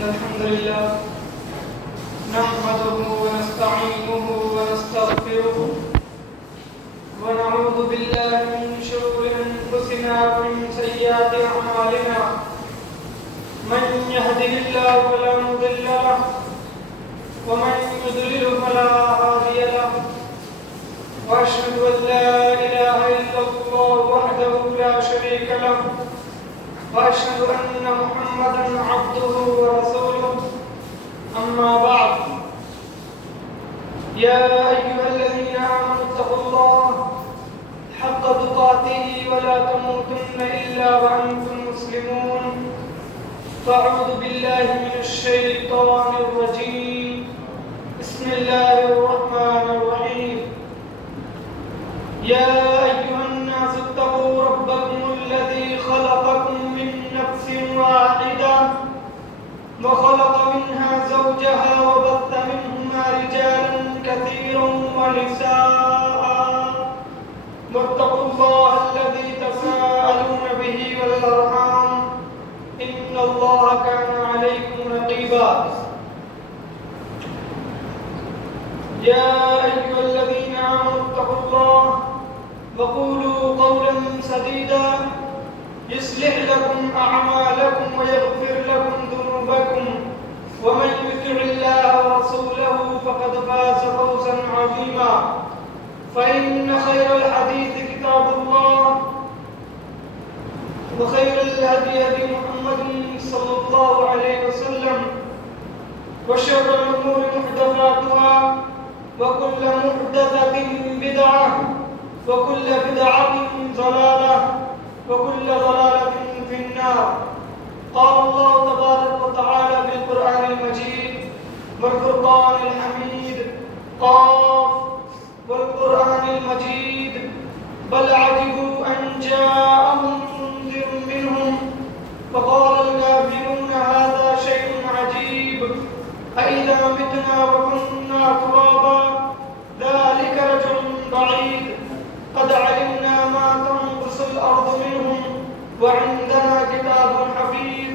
الحمد لله نحمده ونستعينه ونستغفره ونعوذ بالله من شرور أنفسنا ومن سيئات أعمالنا من يهده الله فلا مضل له ومن يضلل فلا هادي له وأشهد أن لا إله إلا الله وحده لا شريك له وأشهد أن محمدًا عبده ورسوله أما بعد يا أيها الذين آمنوا اتقوا الله حق تقاته ولا تموتن إلا وأنتم مسلمون فأعوذ بالله من الشيطان الرجيم بسم الله الرحمن الرحيم يا أيها الناس اتقوا ربكم الذي خلقكم من نفس واحدة وخلق منها زوجها وبث منهما رجالا كثيرا ونساء واتقوا الله الذي تساءلون به والأرحام إن الله كان عليكم رقيبا يا أيها الذين آمنوا اتقوا الله وقولوا قولا سديدا يصلح لكم أعمالكم ويغفر لكم ذنوبكم ومن يطع الله ورسوله فقد فاز فوزا عظيما فإن خير الحديث كتاب الله وخير الهدي هدي محمد صلى الله عليه وسلم وشر الأمور محدثاتها وكل محدثة بدعة وكل بدعة ضلالة وكل ضلالة في النار قال الله تبارك وتعالى في القرآن المجيد والفرقان الحميد قاف والقرآن المجيد بل عجبوا أن جاءهم منذر منهم فقال الكافرون هذا شيء عجيب أإذا متنا وكنا ترابا ذلك رجل بعيد قد علمنا ما تنقص الأرض منهم وعندنا كتاب حفيظ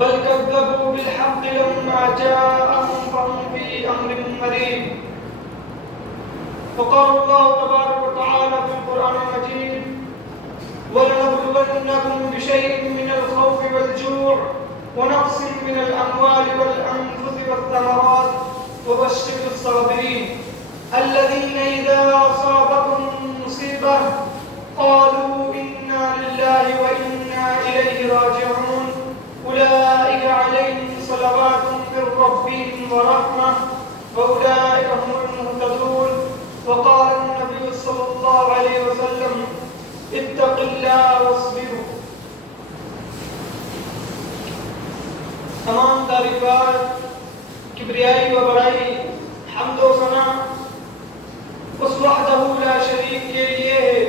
بل كذبوا بالحق لما جاءهم فهم في أمر مريض وقال الله تبارك وتعالى في القرآن المجيد ولنبلونكم بشيء من الخوف والجوع ونقص من الأموال والأنفس والثمرات وبشر الصابرين الذين إذا أصابتهم مصيبة قالوا إنا لله وإنا إليه راجعون أولئك عليهم صلوات من ربهم ورحمة وأولئك هم المهتدون وقال النبي صلى الله عليه وسلم اتق الله واصبروا تمام تعریفات کبریائی و بڑائی حمد و ثنا اس وحدہ لا شریک کے لیے ہے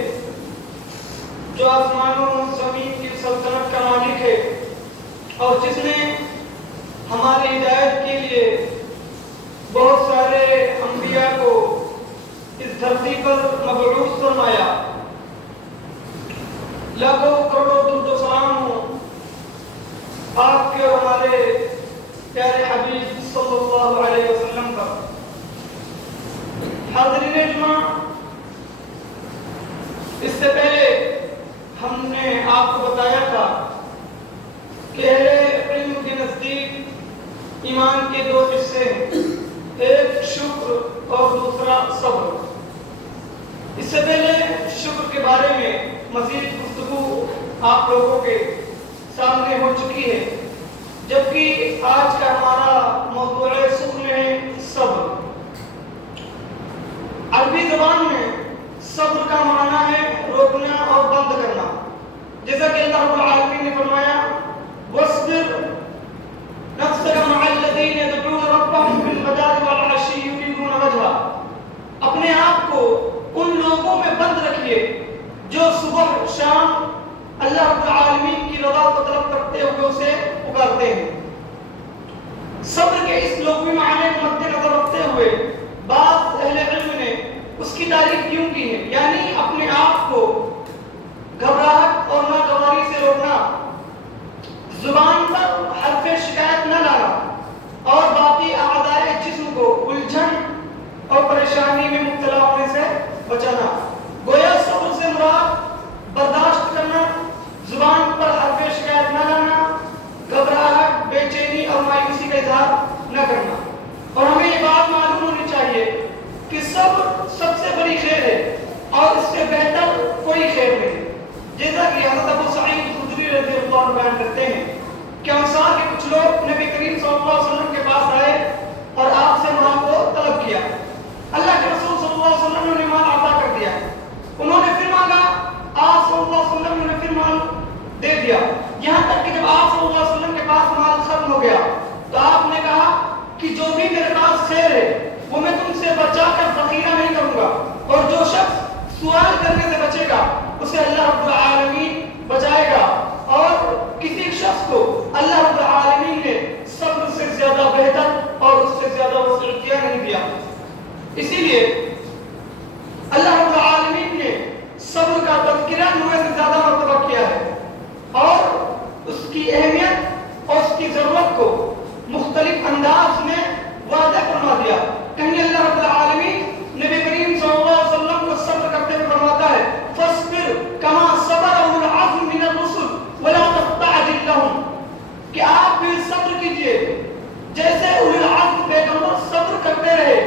جو آسمانوں و زمین کی سلطنت کا مالک ہے اور جس نے ہماری ہدایت کے لیے بہت سارے انبیاء کو اس دھرتی پر مبعوث فرمایا لاکھوں کروڑوں درود و سلام ہو آپ کے اور ہمارے پیارے حبیب صلی اللہ علیہ وسلم پر حاضرین جمعہ اس سے پہلے ہم نے آپ کو بتایا تھا کہ اہل علم کے نزدیک ایمان کے دو حصے ہیں ایک شکر اور دوسرا صبر اس سے پہلے شکر کے بارے میں مزید گفتگو آپ لوگوں کے سامنے ہو چکی ہے جبکہ آج کا ہمارا موضوع سکون ہے صبر عربی زبان میں صبر کا معنی ہے روکنا اور بند کرنا جیسا کہ اللہ رب العالمین نے فرمایا وَاصْبِرْ نَفْسَكَ مَعَ الَّذِينَ يَدْعُونَ رَبَّهُمْ بِالْغَدَاةِ وَالْعَشِيِّ يُرِيدُونَ وَجْهَهُ اپنے آپ کو ان لوگوں میں بند رکھیے جو صبح شام اللہ رب العالمین کی رضا کو طلب کرتے ہوئے اسے پکارتے ہیں صبر کے اس لغوی معنی کو مد نظر رکھتے ہوئے بعض اہل علم نے اس کی تعریف کیوں کی ہے یعنی اپنے آپ کو گھبراہٹ اور ناگواری سے روکنا زبان پر حرف شکایت سے بہتر کوئی خیر نہیں. جیسا کہ حضرت ابو سعید خدری رضی اللہ عنہ بیان کرتے ہیں کہ انصار کے کچھ لوگ نبی کریم صلی اللہ علیہ وسلم کے پاس آئے اور آپ سے مال کو طلب کیا. اللہ کے رسول صلی اللہ علیہ وسلم نے انہیں مال عطا کر دیا. انہوں نے پھر مانگا, آپ صلی اللہ علیہ وسلم نے انہیں پھر مال دے دیا. یہاں تک کہ جب آپ صلی اللہ علیہ وسلم کے پاس مال ختم ہو گیا تو آپ نے کہا کہ جو بھی میرے پاس خیر ہے وہ میں تم سے بچا کر ذخیرہ نہیں کروں گا, اور جو شخص سوال کرنے سے بچے گا اسے اللہ رب العالمین بچائے گا. اور کسی شخص کو اللہ رب العالمین نے صبر سے زیادہ بہتر اور اس سے زیادہ وسعت نہیں دیا. اسی لیے اللہ رب العالمین نے صبر کا تذکرہ نوے سے زیادہ مرتبہ کیا ہے اور اس کی اہمیت اور اس کی ضرورت کو مختلف انداز میں واضح فرما دیا. کہیں اللہ رب العالمین نبی کریم صلی اللہ علیہ وسلم کو صبر کرتے ہوئے فرماتا ہے فاصبر کما صبر اولو العزم من الرسل ولا تستعجل لهم, کہ آپ بھی صبر کیجئے جیسے اولو العزم پیغمبر صبر کرتے رہے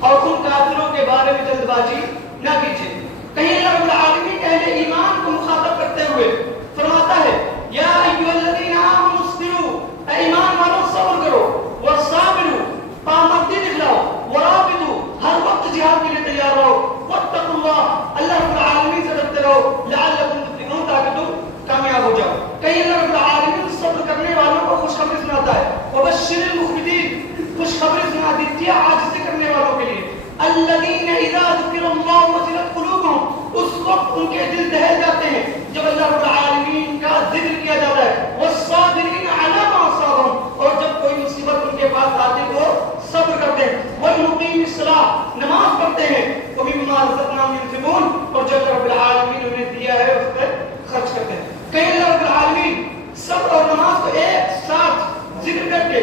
اور ان کافروں کے بارے میں جلد بازی نہ کیجئے. کہیں اللہ رب العالمین اہل ایمان کو مخاطب کرتے ہوئے فرماتا ہے یا ایھا الذین آمنوا اصبروا, اے ایمان والو صبر کرو, والصابروا پابندی دکھلاؤ, ورابطوا ہر وقت جہاد کے لیے تیار رہو, واتقوا اللہ اللہ رب العالمین سے ڈرتے رہو لعلکم تفلحون تاکہ تم کامیاب ہو جاؤ. کہیں اللہ رب العالمین صبر کرنے والوں کو خوشخبری سناتا ہے وبشر المخبتین, خوشخبری سنا دیتی ہے عاجزی کرنے والوں کے لیے. الذین اذا ذکر اللہ وجلت قلوبهم, اس وقت ان کے دل دہل جاتے ہیں جب اللہ رب العالمین کا ذکر کیا جاتا ہے. والصابرین علی ما اصابهم, اور جب کوئی مصیبت ان کے پاس آتی ہے وہ صبر کرتے ہیں. والمقیم الصلاۃ, نماز پڑھتے ہیں. ومما رزقناهم ينفقون, اور جو اللہ رب العالمین انہیں دیا ہے اس پر خرچ کرتے ہیں. کہیں اللہ رب العالمین صبر اور نماز کو ایک ساتھ ذکر کر کے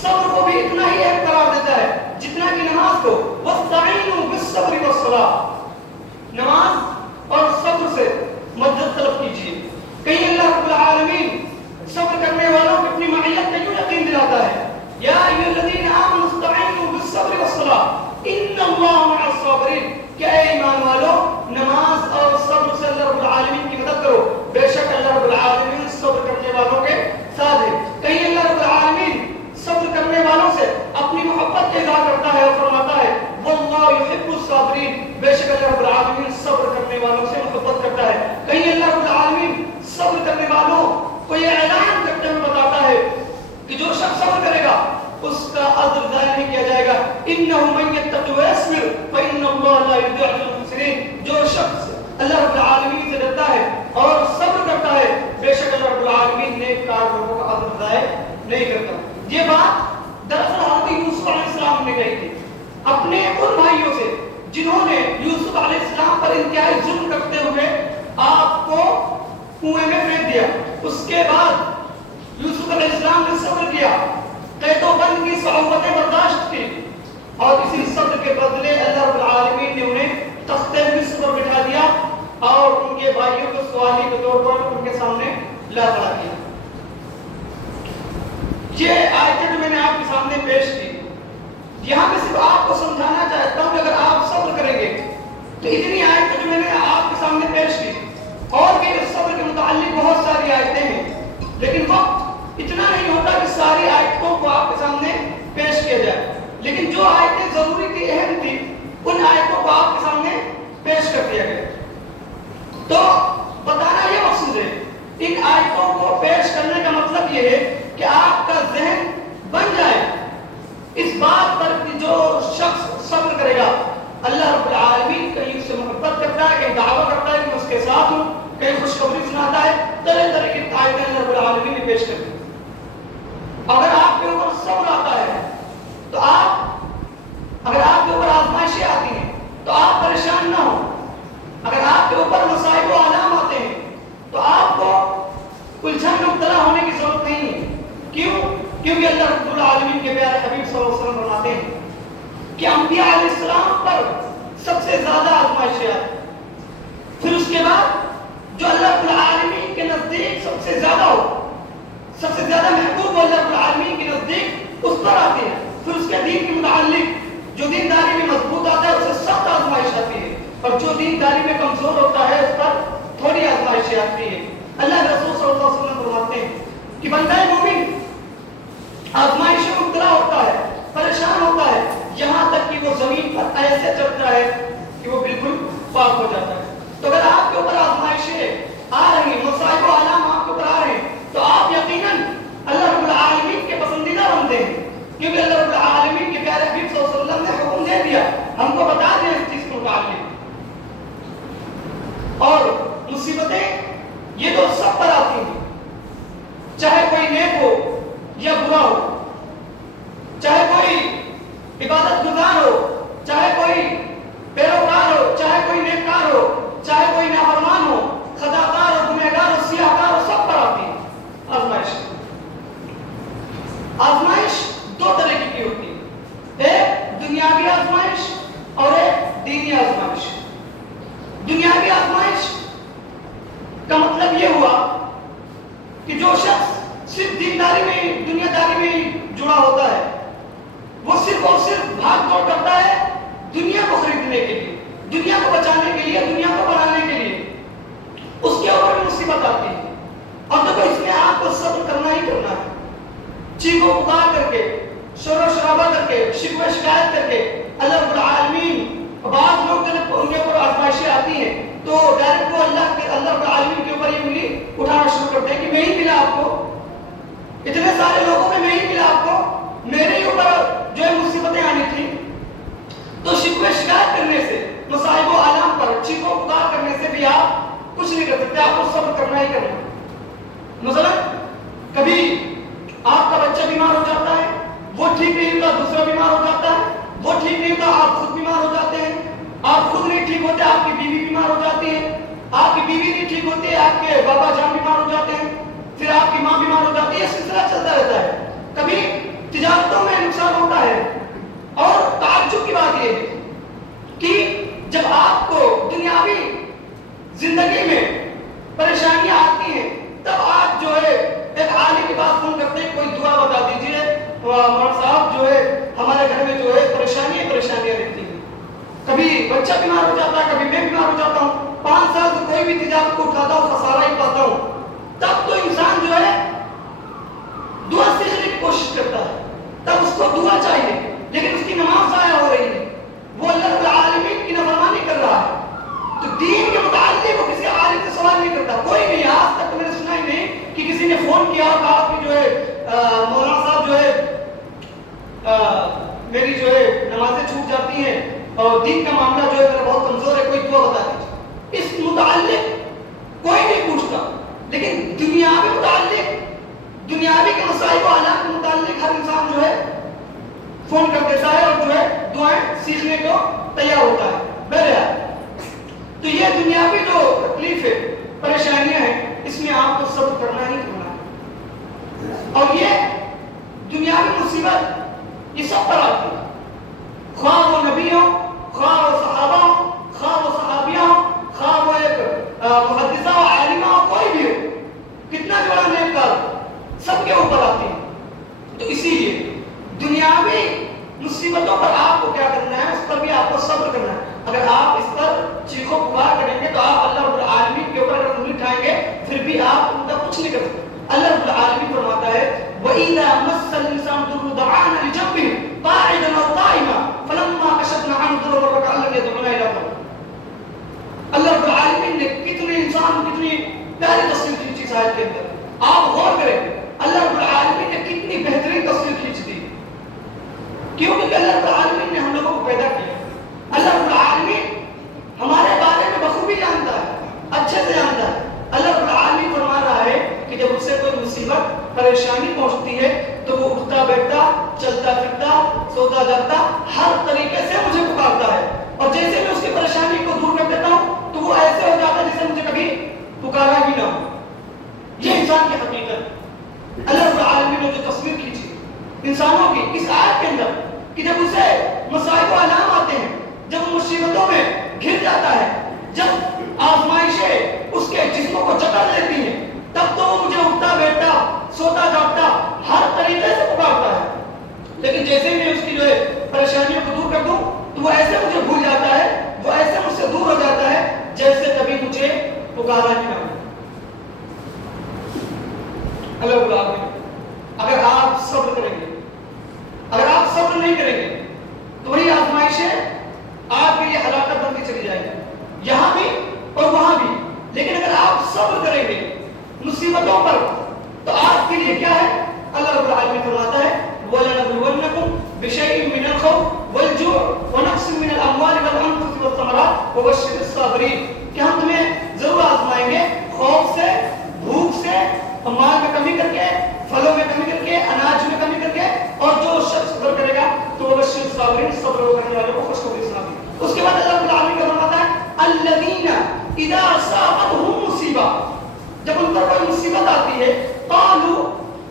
صبر کو بھی اتنا ہی اہم قرار دیتا ہے جتنا کہ نماز کو. واستعینوا بالصبر والصلاۃ, نماز اور صبر سے مدد طلب کیجیے. کہیں اللہ رب العالمین صبر کرنے والوں کو اپنی معیت کا یوں یقین دلاتا ہے یا ایھا الذین آمنوا استعینوا بالصبر والصلاۃ ان اللہ مع الصابرین, کہ اے ایمان والو نماز اور صبر سے اللہ رب العالمین کی مدد کرو, بے شک اللہ رب العالمین صبر کرنے والوں کے ساتھ ہے. کہیں اللہ رب العالمین صبر کرنے والوں سے اپنی محبت کا اظہار کرتا ہے اور فرماتا ہے واللہ یحب الصابرین, بے شک اللہ رب العالمین صبر کرنے والوں سے محبت کرتا ہے. کہیں اللہ رب العالمین صبر کرنے والوں کو یہ اعلان کرتے ہوئے بتاتا ہے کہ جو شخص صبر کرے گا اس کا اجر ضائع نہیں کیا جائے گا. انہ من یتق ویصبر فان اللہ لا یضيع اجر المحسنین, جو شخص اللہ رب العالمین سے ڈرتا ہے اور صبر کرتا ہے بے شک اللہ رب العالمین نیک کار لوگوں کا اجر ضائع نہیں کرتا. یہ بات دراصل حضرت یوسف علیہ السلام نے کہی تھی اپنے ان بھائیوں سے جنہوں نے یوسف علیہ السلام پر انتہائی ظلم کرتے ہوئے آپ کو کنویں میں پھینک دیا. اس کے بعد یوسف علیہ السلام نے صبر کیا, قید و بند کی صعوبتیں برداشت کی, اور اسی صبر کے بدلے اللہ رب العالمین نے انہیں تختے مصر پر بٹھا دیا اور ان کے بھائیوں کو سوالی کے طور پر ان کے سامنے لا کھڑا کیا. یہ آیتیں جو میں نے آپ کے سامنے پیش کی, یہاں میں صرف آپ کو سمجھانا چاہتا ہوں کہ اگر آپ صبر کریں گے تو اتنی آیتیں جو میں نے آپ کے سامنے پیش کی, اور بھی اس صبر کے متعلق بہت ساری آیتیں ہیں, لیکن وقت اتنا نہیں ہوتا کہ ساری آیتوں کو آپ کے سامنے پیش کیا جائے. لیکن جو آیتیں ضروری تھی, اہم تھی, ان آیتوں کو آپ کے سامنے پیش کر دیا گیا. تو بتانا یہ مقصود ہے, ان آیتوں کو پیش کرنے کا مطلب یہ ہے کہ آپ کا ذہن بن جائے اس بات پر کہ جو شخص صبر کرے گا اللہ رب العالمین کہیں اس سے محبت کرتا ہے, کہیں دعویٰ کرتا ہے کہ میں اس کے ساتھ ہوں, کہیں خوشخبری سناتا ہے, طرح طرح کی آیتیں اللہ رب العالمین نے پیش کر دی. اگر آپ کے اوپر صبر آتا ہے تو اگر آپ کے اوپر آزمائشیں آتی ہیں تو آپ پریشان نہ ہوں. اگر آپ کے اوپر مصائب و آلام آتے ہیں تو آپ کو الجھن میں مبتلا ہونے کی ضرورت نہیں ہے. کیوں؟ کیونکہ اللہ رب العالمین کے پیارے حبیب صلی اللہ علیہ وسلم فرماتے ہیں کہ انبیاء علیہ السلام پر سب سے زیادہ آزمائشیں آتی, پھر اس کے بعد جو اللہ رب العالمین کے نزدیک سب سے زیادہ ہو, سب سے زیادہ محبوب اللہ رب العالمین کے نزدیک اس پر آتے ہیں. پھر اس کے دین کے متعلق جو دینداری میں مضبوط آتا ہے اسے سخت آزمائش آتی ہے. اور جو دینداری میں کمزور ہوتا ہے اس پر تھوڑی آزمائشیں آتی ہیں۔ اللہ کے رسول صلی اللہ علیہ وسلم فرماتے ہیں کہ بندہ مومن آزمائش میں مبتلا ہوتا ہے، پریشان ہوتا ہے، یہاں تک کہ وہ زمین پر ایسے چلتا ہے کہ وہ بالکل پاک ہو جاتا ہے۔ تو اگر آپ کے اوپر آزمائشیں آ رہی ہیں، مصائب و آلام آپ کے اوپر آ رہے ہیں، تو آپ یقیناً اللہ رب العالمین کے پسندیدہ بندے ہیں، کیونکہ اللہ رب العالمین کے پیارے حبیب صلی اللہ علیہ وسلم نے حکم دے دیا، ہم کو بتا دیا اس چیز کو متعلق۔ اور مصیبتیں یہ تو سب پر آتی ہیں، چاہے کوئی نیک ہو یا برا ہو، چاہے کوئی عبادت گزار ہو، چاہے کوئی پیروکار ہو، چاہے کوئی نیککار ہو، چاہے کوئی نافرمان ہو، خطاکار ہو، گنہگار ہو، سیاہکار ہو، سب پر آتی ہے آزمائش۔ آزمائش دو طریقے کی ہوتی ہے، ایک دنیاوی آزمائش اور ایک دینی آزمائش۔ دنیاوی آزمائش کا مطلب یہ ہوا کہ جو شخص صرف دینداری میں، دنیا داری میں جڑا ہوتا ہے، وہ صرف اور صرف بھاگ دوڑ کرتا ہے دنیا کو خریدنے کے لیے، دنیا کو بچانے کے لیے، دنیا کو بنانے کے لیے، اس کے اوپر بھی مصیبت آتی ہے۔ اور دیکھو اس میں آپ کو صبر کرنا ہی کرنا ہے، چیخ و پکار کر کے، شور و شرابہ کر کے، شکوہ شکایت کر کے اللہ رب العالمین، بعض لوگ جب ان کے اوپر آزمائشیں آتی ہیں تو ڈائریکٹ وہ اللہ رب العالمین کے اوپر یہ انگلی اٹھانا شروع کرتے ہیں کہ میں ہی ملا آپ کو، اتنے سارے لوگوں میں ہی ملا آپ کو، میرے ہی اوپر جو ہے مصیبتیں آنی تھی۔ تو شکوہ شکایت کرنے سے، مصائب و آلام پر چیخ و پکار کرنے سے بھی آپ کچھ نہیں کر سکتے، آپ کو صبر کرنا ہی کرنا۔ مثلا کبھی آپ کا بچہ بیمار ہو جاتا ہے، وہ ٹھیک نہیں ہوتا، دوسرا بیمار ہو جاتا ہے، وہ ٹھیک نہیں ہوتا، آپ خود بیمار ہو جاتے ہیں، آپ خود نہیں ٹھیک ہوتے، آپ کی بیوی بیمار ہو جاتی ہے، آپ کی بیوی نہیں ٹھیک ہوتی ہے، آپ کے بابا جان بیمار ہو جاتے ہیں، پھر آپ کی ماں بیمار ہو جاتی ہے، یہ سلسلہ چلتا رہتا ہے۔ کبھی تجارتوں میں نقصان ہوتا ہے، اور تعجب کی بات یہ ہے کہ جب آپ کو دنیاوی زندگی میں پریشانیاں آتی ہیں تب آپ جو ہے ایک عالم کی بات فون کرتے ہیں، کوئی دعا بتا دیجئے مولانا صاحب، جو ہے ہمارے گھر میں جو ہے پریشانیاں رہتی ہیں، کبھی بچہ بیمار ہو جاتا ہے، کبھی میں بیمار ہو جاتا ہوں، 5 سال سے کوئی بھی تجارت کو اٹھاتا ہوں خسارہ ہی پاتا ہوں، تب تو انسان جو ہے دعا سیکھنے کی کوشش کرتا ہے، تب اس کو دعا چاہیے، لیکن اس کی نماز ضائع ہو رہی ہے، وہ اللہ رب العالمین کی نافرمانی کر رہا ہے۔ تو دین کے متعلق وہ کسی عالم سے سوال نہیں کرتا، کوئی نہیں، آج تک میں نے سنا ہی نہیں کہ کسی نے فون کیا اور کہا کہ جو ہے مولانا صاحب جو ہے میری جو ہے نمازیں چھوٹ جاتی ہیں اور دین کا معاملہ جو ہے میرا بہت کمزور ہے، کوئی دعا بتا دیجیے۔ اس متعلق کوئی نہیں پوچھتا، لیکن دنیاوی متعلق، دنیاوی کے مسائل و حالات کے متعلق ہر انسان جو ہے فون کر دیتا ہے اور جو ہے دعائیں سیکھنے کو تیار ہوتا ہے۔ بہرحال تو یہ دنیاوی جو تکلیف ہے، پریشانیاں ہیں، اس میں آپ کو صبر کرنا ہی کرنا ہے، اور یہ دنیاوی مصیبت یہ سب پر آتی ہے، خواہ وہ نبی ہو، خواہ وہ صحابہ ہو، خواہ وہ صحابیہ ہو، خواہ وہ ایک محدثہ و عالمہ ہو، کوئی بھی ہو، کتنا بھی بڑا نیککار سب کے اوپر آتی ہے۔ تو اسی لیے دنیاوی مصیبتوں پر آپ کو کیا کرنا ہے، اس پر بھی آپ کو صبر کرنا ہے۔ اگر آپ اس پر چیخ و پکار کریں گے تو آپ اللہ رب العالمین کے اوپر اگر انگلی اٹھائیں گے پھر بھی آپ ان کا کچھ نہیں کر سکتے۔ اللہ رب العالمین فرماتا ہے وَإِذَا مَسَّ الْإِنسَانَ الضُّرُّ دَعَانَا لِجَنبِهِ قَاعِدًا أَوْ قَائِمًا فَلَمَّا كَشَفْنَا عَنْهُ الضُّرَّ مَرَّ كَأَن لَّمْ يَدْعُونَا إِلَىٰ ضَرٍّ۔ اللہ رب العالمین نے کتنے انسان کتنی پیاری تصویر کھینچی اس آیت کے اندر، آپ غور کریں اللہ رب العالمین نے کتنی بہترین تصویر کھینچ دی، کیونکہ اللہ رب العالمین نے ہم لوگوں کو پیدا کیا۔ اللہ رب العالمین ہمارے بارے میں بخوبی جانتا ہے، اچھے سے جانتا ہے۔ اللہ رب العالمین فرما رہا ہے کہ جب اس سے کوئی مصیبت پریشانی پہنچتی ہے تو وہ اٹھتا بیٹھتا، چلتا پھرتا، سوتا جاتا، ہر طریقے سے مجھے پکارتا ہے، اور جیسے میں اس کی پریشانی کو دور کر دیتا ہوں تو وہ ایسے ہو جاتا ہے جیسے مجھے کبھی پکارا ہی نہ ہو۔ یہ انسان کی حقیقت، اللہ رب العالمین نے جو تصویر کھینچی انسانوں کی اس آیت کے اندر کہ جب اسے مصائب و آلام آتے ہیں، جب وہ مصیبتوں میں گھر جاتا ہے، جب آزمائشیں اس کے جسم کو جکڑ لیتی ہیں، تب تو وہ مجھے اٹھتا بیٹھتا، سوتا جاگتا، ہر طریقے سے پکارتا ہے، لیکن جیسے میں اس کی جو ہے پریشانیوں کو دور کر دوں تو وہ ایسے مجھے بھول جاتا ہے، وہ ایسے مجھ سے دور ہو آتی ہے قالوا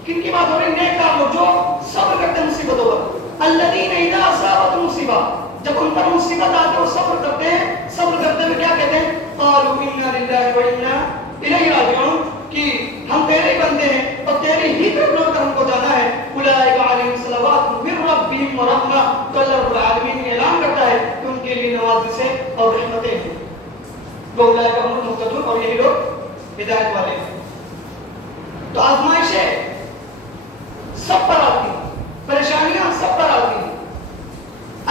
کن کی بات ہو رہی ہے؟ نیک لوگ جو صبر کرتے ہیں مصیبتوں پر. الذین اذا اصابت مصیبہ جب ان پر مصیبت آتی ہے وہ صبر کرتے ہیں. صبر کرتے ہوئے کیا کہتے ہیں؟ قالوا انا للہ و انا الیہ راجعون کہ ہم تیرے بندے ہیں اور تیری ہی طرف لوٹ کر ہم کو جانا ہے. اولئک علیہم صلوات من ربہم ورحمہ تو اللہ رب العالمین نے اعلان کرتا ہے کہ ان کے لیے نوازشیں اور رحمتیں ہیں. اولئک هم المهتدون اور یہی لوگ ہدایت والے ہیں. تو آزمائشیں سب پر آتی ہیں, پریشانیاں سب پر آتی ہیں.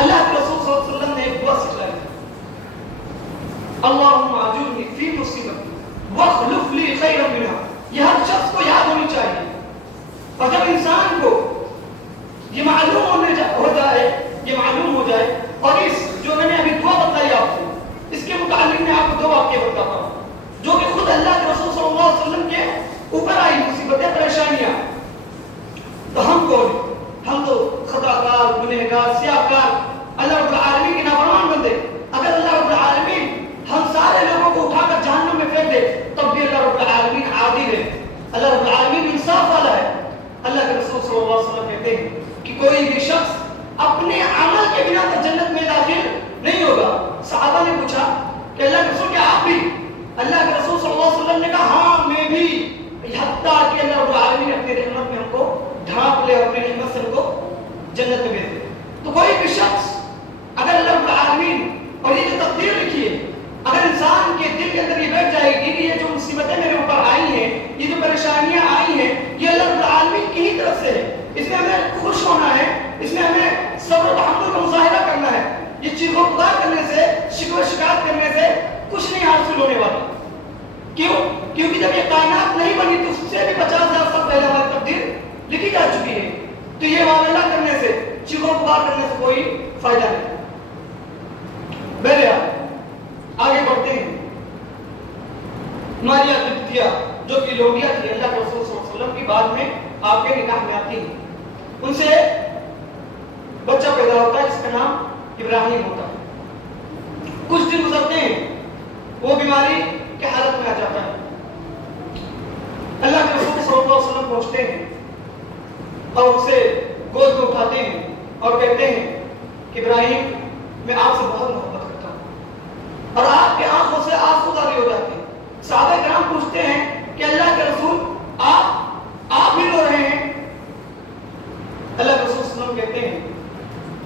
اللہ کے رسول صلی اللہ علیہ وسلم نے ایک دعا سکھلائی ہے اللہم اجرنی فی مصیبتی واخلف لی خیرا منہا. یہ ہر شخص کو یاد ہونی چاہیے. اور جب انسان کو یہ معلوم ہو جائے اور اس جو میں نے ابھی دعا بتائی آپ کو اس کے متعلق میں آپ کو دو واقعے بتاتا ہوں جو کہ خود اللہ کے رسول صلی اللہ علیہ وسلم کے اوپر آئی مصیبتیں پریشانیاں. تو ہم تو خطا کار, گنہگار, سیاہ کار, اللہ رب العالمین کے نافرمان بندے. اگر اللہ رب العالمین ہم سارے لوگوں کو اٹھا کر جہنم میں پھینک دے تب بھی اللہ رب العالمین عادل ہے, اللہ رب العالمین انصاف والا ہے. اللہ کے رسول صلی اللہ علیہ وسلم کہتے ہیں کہ کوئی بھی شخص اپنے عمل کے بنا پر جنت میں داخل نہیں ہوگا. صحابہ نے پوچھا کہ اللہ کے رسول کیا آپ بھی؟ اللہ کے رسول صلی اللہ علیہ وسلم نے کہا ہاں میں بھی, حتیٰ کہ اللہ رب العالمین اپنی رحمت میں ہم کو ڈھانپ لے اور اپنی رحمت سے ہم کو جنت میں بھیج دے. تو کوئی بھی شخص اگر اللہ رب العالمین اور یہ جو تقدیر لکھی ہے اگر انسان کے دل کے اندر یہ بیٹھ جائے گی کہ یہ جو مصیبتیں میرے اوپر آئی ہیں, یہ جو پریشانیاں آئی ہیں, یہ اللہ رب العالمین کی ہی طرف سے ہے, اس میں ہمیں خوش ہونا ہے, اس میں ہمیں صبر و تحمل کا مظاہرہ کرنا ہے. یہ چیخ و پکار کرنے سے, شکوہ شکایت کرنے سے کچھ نہیں حاصل ہونے والا. کیوں؟ کیونکہ جب یہ کائنات نہیں بنی تو اس سے بھی 50,000 سال پہلے ہماری تقدیر لکھی جا چکی ہے. تو یہ معاملہ کرنے سے, چیخ و پکار کرنے سے کوئی فائدہ نہیں. بہرحال آگے بڑھتے ہیں. ماریہ قبطیہ جو کہ لوڈیا تھی اللہ کے رسول صلی اللہ علیہ وسلم کی بعد میں آپ کے نکاح میں آتی ہیں, ان سے بچہ پیدا ہوتا ہے جس کا نام ابراہیم ہوتا ہے. کچھ دن گزرتے ہیں, وہ بیماری کے حالت میں آ جاتا ہے. اللہ کے رسول صلی اللہ علیہ وسلم پہنچتے ہیں اور اسے گود میں اٹھاتے ہیں اور کہتے ہیں کہ ابراہیم میں آپ سے بہت محبت کرتا ہوں, اور آپ کے آنکھوں سے آنسو جاری ہو جاتے ہیں. صحابہ کرام پوچھتے ہیں کہ اللہ کے رسول آپ بھی رو رہے ہیں. اللہ کے رسول صلی اللہ علیہ وسلم کہتے ہیں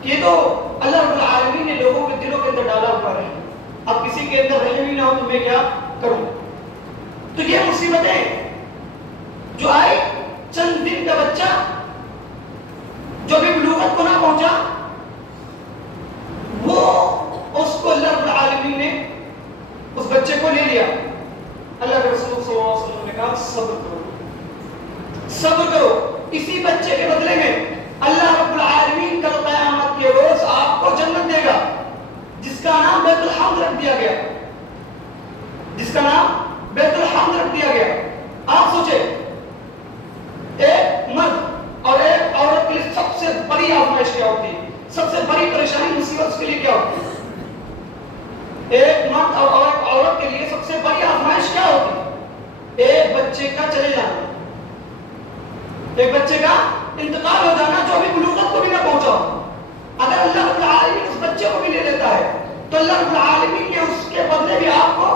کہ یہ تو اللہ رب العالمین نے لوگوں کے دلوں کے اندر ڈالا ہوا ہے, اب کسی کے اندر رحم ہی نہ ہو تو میں کیا کروں. تو یہ مصیبتیں جو آئی, چند دن کا بچہ جو بھی بلوغت کو نہ پہنچا, وہ اس کو اللہ رب العالمین نے اس بچے کو لے لیا. اللہ کے رسول صلی اللہ علیہ وسلم نے کہا صبر کرو, صبر کرو. اسی بچے کے بدلے میں اللہ رب العالمین کل قیامت کے روز آپ کو جنت دے گا جس کا نام بیت الحمد رکھ دیا گیا, جس کا نام بیت الحمد رکھ دیا گیا. آپ سوچیں ایک مرد اور ایک عورت کے لیے سب سے بڑی آزمائش کیا ہوتی ہے, سب سے بڑی پریشانی مصیبت اس کے لیے کیا ہوتی ہے؟ ایک مرد اور ایک عورت کے لیے سب سے بڑی آزمائش کیا ہوتی ہے؟ ایک بچے کا چلے جانا, ایک بچے کا انتقال ہو جانا جو ابھی بلوغت کو بھی نہ پہنچا ہو. اگر اللہ رب العالمین اس بچے کو بھی لے لیتا ہے تو اللہ رب العالمین نے اس کے بدلے بھی آپ کو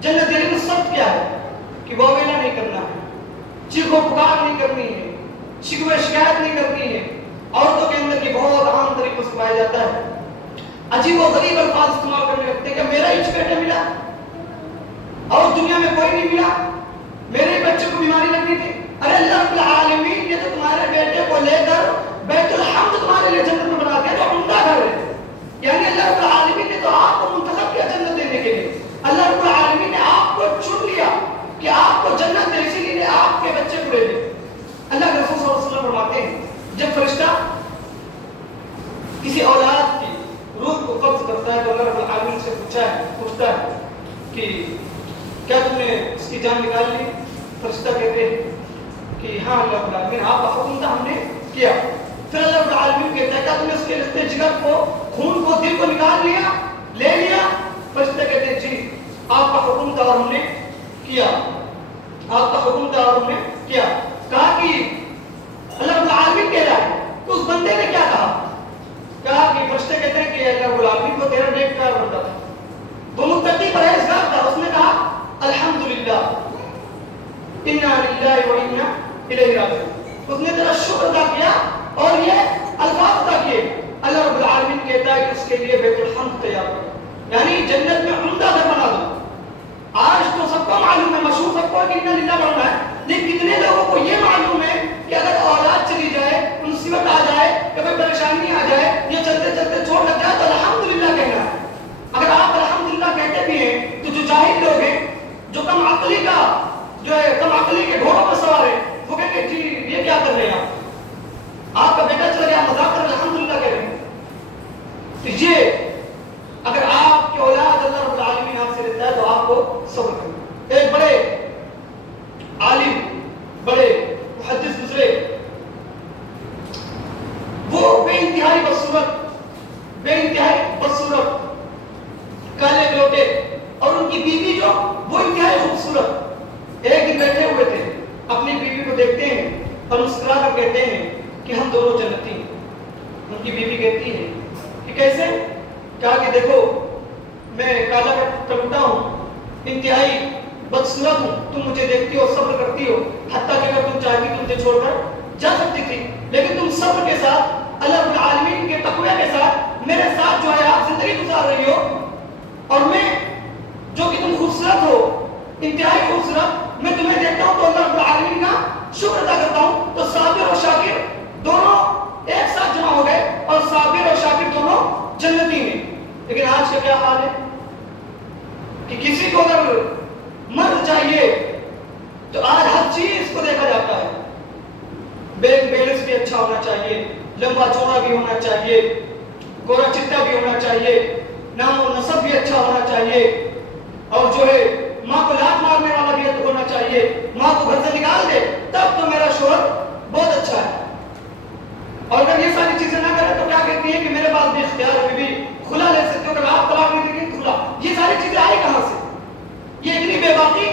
جنت دینے میں سخت کیا ہے کہ واویلا نہیں کرنا ہے, چیخ و پکار نہیں کرنی ہے, شکوہ شکایت نہیں کرنی ہے. عورتوں کے اندر یہ بہت عام طریقوں سے پایا جاتا ہے, عجیب و غریب الفاظ استعمال کرنے لگتے ہیں کہ میرا ہی بیٹا ملا اور دنیا میں کوئی نہیں ملا, میرے بچے کو بیماری لگنی تھی. ارے اللہ رب العالمین نے تو تمہارے بیٹے کو لے کر بیت الحمد تمہارے لیے جنت میں بنا دیا, تو عمدہ گھر ہے. یعنی اللہ رب العالمین نے تو آپ کو منتخب کیا جنت دینے کے لیے. اللہ رب العالمین نے آپ کو چن لیا کہ آپ کو جنت دے, اسی لیے آپ کے بچے کو لے لے. اللہ کے رسول صلی اللہ علیہ وسلم فرماتے ہیں جب فرشتہ کسی اولاد کی روح کو قبض کرتا ہے تو اللہ رب العالمین سے پوچھتا ہے کہ کیا تم نے اس کی جان نکال لی؟ فرشتہ کہتے ہیں کہ ہاں اللہ رب العالمین آپ کا حکم تھا ہم نے کیا. پھر اللہ رب العالمین کہتا ہے کیا تم نے اس کے رشتے جگر کو, خون کو, دل کو نکال لیا, لے لیا؟ فرشتہ کہتے ہیں جی آپ کا حکم تھا اور ہم نے کیا. آپ کا حکم تھا اور ہم نے کیا. کہا کہ اللہ رب العالمین کہہ رہا ہے. تو اس بندے نے کیا کہا کہ فرشتے کہتے ہیں کہ اللہ رب العالمین کو تیرا نیککار بندہ تھا, وہ متقی پرہیزگار تھا. اس نے کہا الحمدللہ انا للہ و انا الیہ راجعون. اس نے تیرا شکر ادا کیا اور یہ الفاظ ادا کیے. اللہ رب العالمین کہتا ہے کہ اس کے لیے بیت الحمد تیار کرو, یعنی جنت میں عمدہ گھر بنا دو. آج تو سب کو معلوم ہے, مشہور سب کو کہ انا للہ بننا ہے, لیکن کتنے لوگوں کو یہ معلوم ہے کہ اگر اولاد چلی جائے, مصیبت آ جائے, یا کوئی پریشانی آ جائے, یا چلتے چلتے چھوڑ لگ جائے تو الحمدللہ کہنا ہے. اگر آپ الحمدللہ کہتے بھی ہیں تو جو جاہل لوگ ہیں, جو کم عقلی کا جو ہے کم عقلی کے گھوڑوں پر سوار ہے, وہ کہیں گے جی یہ کیا کر رہے ہیں آپ کا بیٹا چلا گیا مذاق کر الحمدللہ کہہ رہے ہیں. تو یہ اگر آپ کے اولاد اللہ رب العالمین آپ سے لیتا ہے تو آپ کو صبر کرنا. ایک بڑے عالم, بڑے محدث گزرے, وہ بے انتہائی بدصورت, کالے گلوٹے, اور ان کی بیوی جو وہ انتہائی خوبصورت. ایک دن بیٹھے ہوئے تھے, اپنی بیوی کو دیکھتے ہیں اور مسکرا کر کہتے ہیں کہ ہم دونوں جنتی ہیں. ان کی بیوی کہتی ہے کہ کیسے؟ کہا کہ دیکھو میں کالا کلوٹا ہوں, انتہائی بدصورت ہوں, تم مجھے دیکھتی ہو, صبر کرتی ہو, حتیٰ کہ اگر تم چاہتی تو مجھے چھوڑ کر جا سکتی تھی, لیکن تم صبر کے ساتھ اللہ رب العالمین کے تقوی کے ساتھ میرے ساتھ جو ہے آپ زندگی گزار رہی ہو. اور میں جو کہ تم خوبصورت ہو, انتہائی خوبصورت, میں تمہیں دیکھتا ہوں تو اللہ رب العالمین کا شکر ادا کرتا ہوں. تو صابر اور شاکر دونوں ایک ساتھ جمع ہو گئے, اور صابر اور شاکر دونوں جنتی ہیں. لیکن آج کا کیا حال ہے کہ کسی کو اگر مرد چاہیے تو آج ہر چیز کو دیکھا جاتا ہے. بینک بیلنس بھی اچھا ہونا چاہیے, لمبا چوڑا بھی ہونا چاہیے, گورا چٹا بھی ہونا چاہیے, نام و نسب بھی اچھا ہونا چاہیے, اور جو ہے ماں کو لات مارنے والا بھی ہونا چاہیے, ماں کو گھر سے نکال دے تب تو میرا شوہر بہت اچھا ہے. اور اگر یہ ساری چیزیں نہ کرے تو کیا کہتی ہے کہ میرے پاس بھی اختیار ہے, بھی کھلا لے سکتے ہو, اگر آپ طلاق نہیں دیں گے کھلا. یہ ساری چیزیں آئی کہاں سے؟ یہ اتنی بے باکی,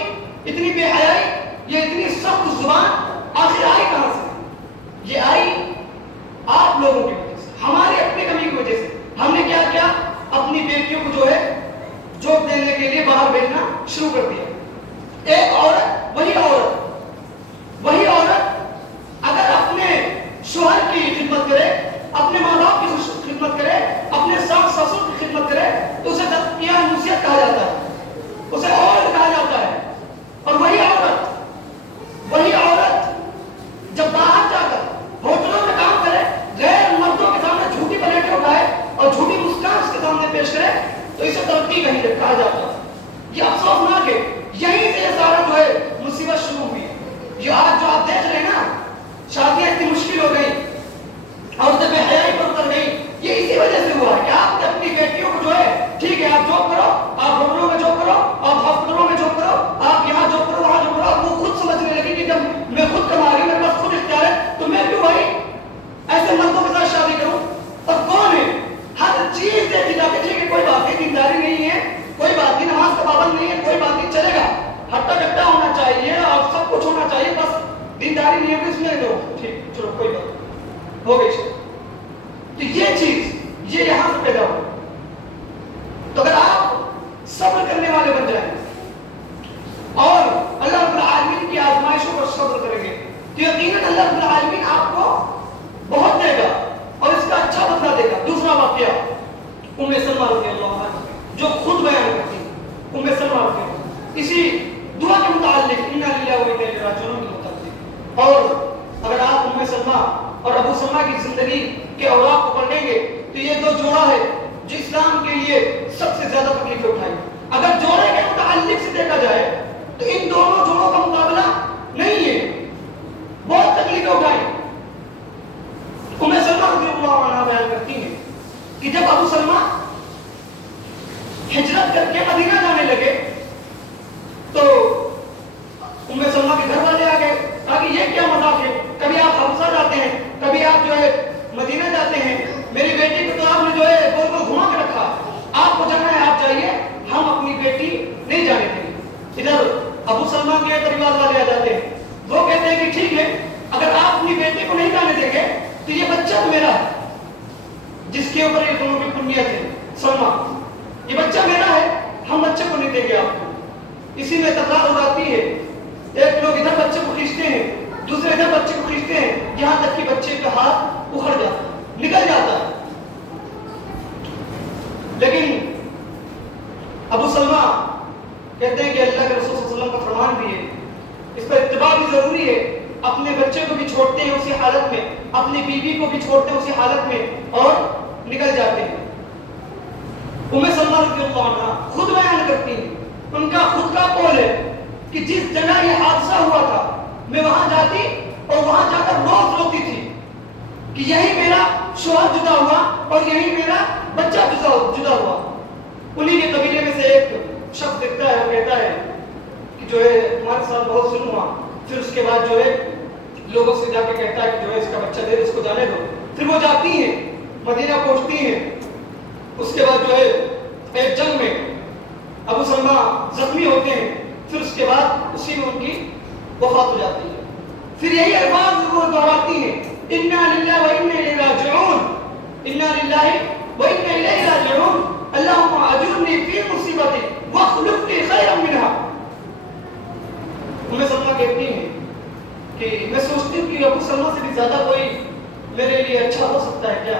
اتنی بے حیائی, یہ اتنی سخت زبان آخر آئی کہاں سے؟ یہ آئی آپ لوگوں کی وجہ سے, ہماری اپنی کمی کی وجہ سے. ہم نے کیا کیا, اپنی بیٹیوں کو جو ہے جوب دینے کے لیے باہر بھیجنا شروع کر دیا. ایک عورت, وہی عورت اگر اپنے شوہر کی خدمت کرے, اپنے ماں باپ کی خدمت کرے, اپنے ساس سسر کی خدمت کرے تو اسے تقیہ نصیحت کہا جاتا ہے, اسے عورت کہا جاتا ہے. اور وہی عورت جب باہر جا کر ہوٹلوں میں کام کرے, غیر مردوں کے سامنے جھوٹی پلیٹیں اٹھائے اور جھوٹی مسکان اس کے سامنے پیش کرے تو اسے ترقی نہیں کہا جاتا. یہ افسوسناک ہے, یہیں سے یہ سارا جو ہے مصیبت شروع ہوئی. یہ آج جو آپ دیکھ رہے ہیں نا, شادیاں اتنی مشکل ہو گئی, عورتیں بے حیائی پر اتر گئی, یہ اسی وجہ سے ہوا کہ آپ نے اپنی بیٹیوں کو جو ہے ٹھیک ہے آپ جاب کرو, آپ ہوٹلوں میں جاب کرو, آپ ہاسپٹلوں میں جاب کرو, آپ یہاں جاب کرو, وہاں جاب کرو. آپ وہ خود سمجھنے لگی کہ جب میں خود کما رہی ہوں, میرے پاس خود اختیار ہے, تو میں کیوں بھائی ایسے مردوں کے ساتھ شادی کروں؟ اور کون ہے, ہر چیز دیکھی جاتی ہے. ٹھیک ہے کوئی بات نہیں, دینداری نہیں ہے, کوئی بات نہیں, نماز کا پابند نہیں ہے, کوئی بات نہیں, چلے گا, ہٹا کٹا ہونا چاہیے اور سب کچھ ہونا چاہیے, بس دینداری نہیں ہے, اس میں دو ٹھیک, چلو کوئی بات ہو گئی. تو یہ چیز یہ یہاں سے پیدا ہو. تو اگر آپ صبر کرنے والے بن جائیں اور اللہ رب العالمین کی آزمائشوں پر صبر کریں گے تو یقیناً اللہ رب العالمین آپ کو بہت دے گا اور اس کا اچھا بدلہ دے گا. دوسرا واقعہ ام سلمہ رضی اللہ عنہا جو خود بیان کرتی ہے. ام سلمہ رضی اللہ عنہا اسی دعا کے متعلق انا للہ و انا الیہ راجعون کے متعلق. اور اگر آپ ام سلمہ اور ابو سلمہ کی زندگی کے اوراق کو پڑھیں گے تو یہ دو جوڑا ہے جو اسلام کے لیے سب سے زیادہ تکلیفیں اٹھائی. اگر جوڑے کے متعلق سے دیکھا جائے تو ان دونوں جوڑوں کا مقابلہ نہیں ہے, بہت تکلیفیں اٹھائی. ام سلمہ رضی اللہ عنہا بیان کرتی ہیں کہ جب ابو سلمہ ہجرت کر کے مدینہ جانے لگے تو ام سلمہ کے گھر والے آ گئے, کہا کہ یہ کیا مذاق ہے, کبھی آپ حبشہ جاتے ہیں, کبھی آپ جو ہے مدینہ جاتے ہیں, میری بیٹی کو تو آپ نے جو ہے گول گول گھما کے رکھا, آپ کو جانا ہے آپ جائیے, ہم اپنی بیٹی نہیں جانے دیں گے. ادھر ابو سلمان کے پریوار والے آ جاتے ہیں، وہ کہتے ہیں کہ ٹھیک ہے اگر آپ اپنی بیٹی کو نہیں جانے دیں گے تو یہ بچہ تو میرا ہے، جس کے اوپر یہ دونوں کی کنیت ہے سلمہ، یہ بچہ میرا ہے، ہم بچے کو نہیں دیں گے آپ کو۔ اسی میں تکرار ہو جاتی ہے، ایک لوگ ادھر بچے کو کھینچتے ہیں، دوسرے ادھر بچے کو کھینچتے ہیں، یہاں تک کہ بچے کا ہاتھ اکھڑ جاتا ہے، نکل جاتا ہے۔ لیکن ابو سلمہ کہتے ہیں کہ اللہ کے رسول صلی اللہ علیہ وسلم کا فرمان بھی ہے، اس پر اتباع بھی ضروری ہے، اپنے بچے کو بھی چھوڑتے ہیں اسی حالت میں، اپنی بیوی کو بھی چھوڑتے ہیں اسی حالت میں اور نکل جاتے ہیں۔ ام سلمہ رضی اللہ عنہ خود بیان کرتی ہیں، ان کا خود کا قول ہے کہ جس جگہ یہ حادثہ ہوا تھا میں وہاں جاتی اور وہاں جا کر روز روتی تھی کہ یہی میرا شوہر جدا ہوا اور یہی میرا بچہ جدا ہوا۔ انہی کے قبیلے میں سے ایک شخص دیکھتا ہے اور کہتا ہے کہ جو ہے تمہارے ساتھ بہت ظلم ہوا، پھر اس کے بعد جو ہے لوگوں سے جا کے کہتا ہے کہ جو ہے اس کا بچہ دے دو، اس کو جانے دو۔ پھر وہ جاتی ہیں، مدینہ پہنچتی ہیں، اس کے بعد جو ہے ایک جنگ میں ابو سلمہ زخمی ہوتے ہیں، پھر اس کے بعد اسی میں ان کی وفات ہو جاتی ہے۔ پھر یہی الفاظ وہ دہراتی ہیں، انا للہ و انا الیہ راجعون، انا للہ و انا الیہ راجعون، اللہم اجرنی فی مصیبتی واخلف لی خیرا منہا۔ ام سلمہ کہتی ہیں کہ میں سوچتی ہوں کہ ابو سلمہ سے بھی زیادہ کوئی میرے لیے اچھا ہو سکتا ہے کیا؟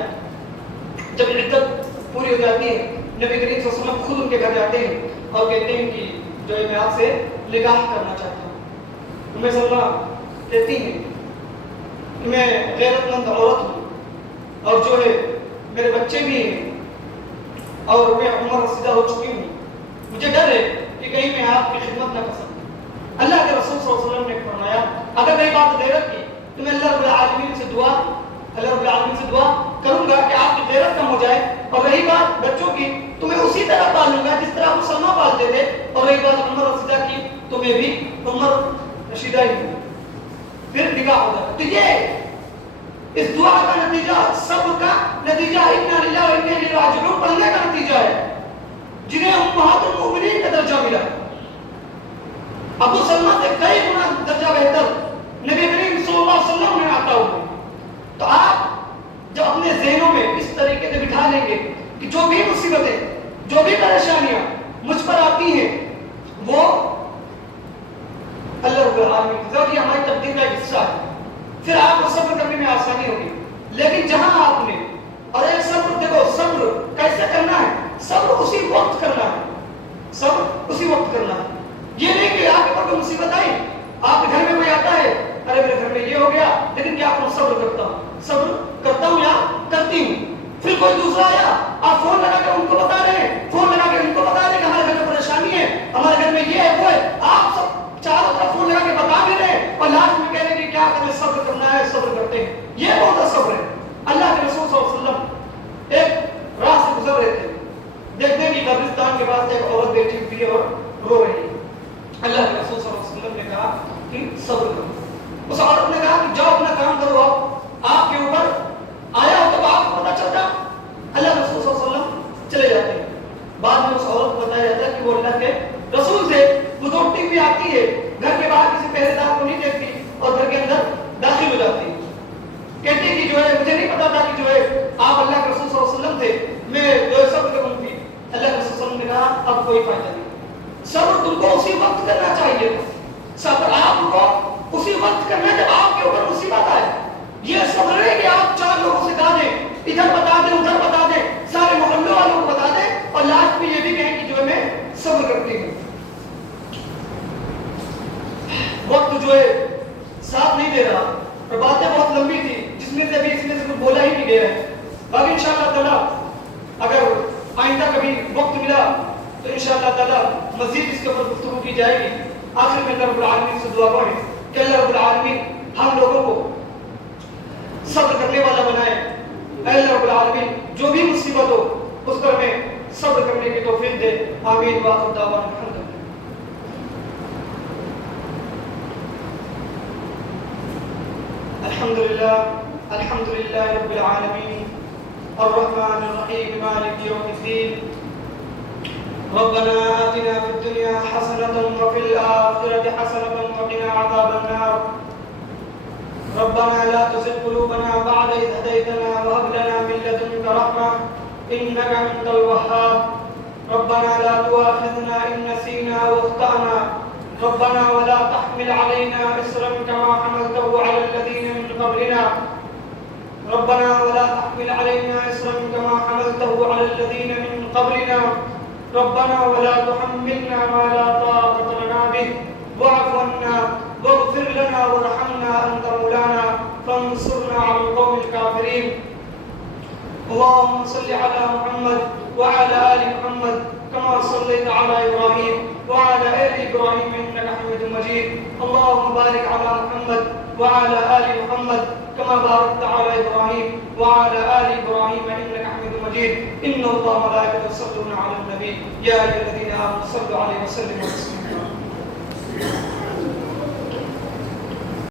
جب عدت پوری ہو جاتی ہے، نبی کریم صلی اللہ علیہ وسلم خود ان کے گھر جاتے ہیں اور کہتے ہیں کہ جو ہے میں آپ سے نکاح کرنا چاہتا ہوں۔ ام سلمہ کہتی ہیں کہ میں غیرت مند عورت ہوں اور جو ہے میرے بچے بھی ہیں اور میں عمر رسیدہ ہو چکی ہوں، مجھے ڈر ہے کہ کہیں میں آپ کی خدمت نہ کر سکوں۔ اللہ کے رسول صلی اللہ علیہ وسلم نے فرمایا اگر رہی بات غیرت کی تو میں اللہ رب العالمین سے دعا کروں گا کہ آپ کی غیرت کم ہو جائے، اور رہی بات بچوں کی تو میں اسی طرح پالوں گا جس طرح ابو سلمہ پالتے تھے، اور رہی بات عمر رسیدہ کی تو میں بھی عمر رشیدہ ہی ہوں، پھر نکاح ہو جائے۔ تو یہ اس دعا کا نتیجہ، صبر کا نتیجہ انا للہ و انا الیہ راجعون پڑھنے کا نتیجہ ہے، جنہیں امہات المؤمنین کا درجہ ملا۔ ابو سلمہ سے کئی گنا درجہ بہتر نبی کریم صلی اللہ علیہ وسلم نے عطا ہوئے۔ تو آپ جب اپنے ذہنوں میں اس طریقے سے بٹھا لیں گے کہ جو بھی مصیبتیں، جو بھی پریشانیاں مجھ پر آتی ہیں وہ اللہ رب العالمین کی طرف، یہ ہماری تقدیر کا ایک حصہ ہے، پھر آپ کو صبر کرنے میں آسانی ہوگی۔ لیکن جہاں آپ نے، اور ایک صبر دیکھو صبر کیسے کرنا ہے، صبر اسی وقت کرنا ہے، صبر اسی وقت کرنا ہے۔ یہ نہیں کہ آپ کے اوپر کوئی مصیبت آئی، آپ کے گھر میں کوئی آتا ہے، ارے میرے گھر میں یہ ہو گیا لیکن کیا کروں، صبر کرتا ہوں، صبر کرتا ہوں یا کرتی ہوں۔ پھر کوئی دوسرا آیا، آپ فون لگا کے ان کو بتا رہے ہیں، فون لگا کے ان کو بتا رہے ہیں کہ ہمارے گھر میں پریشانی ہے، ہمارے گھر میں یہ ہے وہ ہے، آپ سب چاروں طرف فون لگا کے بتا بھی رہے ہیں اور لاسٹ میں کہہ رہے ہیں کہ کیا کریں، صبر کرنا ہے، صبر کرتے ہیں۔ یہ بہت صبر ہے۔ اللہ کے رسول صلی اللہ علیہ وسلم ایک راہ سے گزر رہے تھے، دیکھتے ہیں کہ قبرستان کے پاس ایک عورت بیٹھی ہوئی ہے اور رو رہی ہے۔ اللہ کے رسول صلی اللہ علیہ وسلم نے کہا کہ صبر کرو۔ اس عورت نے کہا کہ جاؤ اپنا کام کرو، آپ کے اوپر آیا ہو تو آپ کو پتا چلتا۔ اللہ کے رسول صلی اللہ علیہ وسلم چلے جاتے ہیں۔ بعد میں اس عورت کو بتایا جاتا ہے کہ وہ اللہ کے رسول سے، وہ دوڑتی ہوئی آتی ہے، گھر کے باہر کسی پہرے دار کو نہیں دیکھتی اور گھر کے اندر داخل ہو جاتی ہے، کہتی کہ جو ہے مجھے نہیں پتا تھا کہ جو ہے آپ اللہ کے رسول صلی اللہ علیہ وسلم تھے، میں جو ہے صبر کروں گی۔ اللہ کے رسول صلی اللہ علیہ وسلم نے کہا اب کوئی فائدہ نہیں، صبر تم کو اسی وقت کرنا چاہیے، صبر آپ کو اسی وقت کرنا جب آپ کے اوپر مصیبت آئے۔ یہ صبر ہے کہ آپ چار لوگوں سے کہا دیں، ادھر بتا دیں ادھر بتا دیں، سارے محلوں والوں کو بتا دیں اور لاسٹ میں یہ بھی کہیں کہ جو ہے میں صبر کرتی ہوں۔ وقت جو ہے ساتھ نہیں دے رہا اور باتیں بہت لمبی تھی، جس میں سے ابھی اس میں سے کچھ بولا ہی نہیں گیا ہے، باقی انشاءاللہ تعالیٰ اگر آئندہ کبھی وقت ملا تو انشاءاللہ تعالیٰ مزید اس کے اوپر گفتگو کی جائے گی۔ آخر میں اللہ رب العالمین سے دعا کریں کہ اللہ رب العالمین ہم لوگوں کو صبر کرنے والا بنائے۔ اے اللہ رب العالمین جو بھی مصیبت ہو اس پر ہمیں صبر کرنے کی توفیق دے، آمین وآخر دعوانا الحمد للہ رب العالمین الرحمن الرحیم مالک یوم الدین ربنا آتنا في الدنيا حسنة وفي الآخرة حسنة وقنا عذاب النار. ربنا لا تزغ قلوبنا بعد إذ هديتنا وهب لنا من لدنك رحمة إنك أنت الوهاب. ربنا لا تؤاخذنا إن نسينا واخطأنا. ربنا ولا تحمل علينا إصرا كما حملته على الذين من قبلنا. ربنا ولا تحمل علينا إصرا كما حملته على الذين من قبلنا. ربنا ولا تحملنا ما لا طاقة لنا به واعف عنا واغفر لنا وارحمنا أنت مولانا فانصرنا على القوم الكافرين. اللهم صل على محمد وعلى آل محمد كما صليت على إبراهيم وعلى آل إبراهيم إنك حميد مجيد. اللهم بارك على محمد وعلى آل محمد كما باركت على إبراهيم وعلى آل إبراهيم إنك حميد مجيد. إن الله وملائكته يصلون على النبي يا أيها الذين آمنوا صلوا عليه وسلموا تسليما.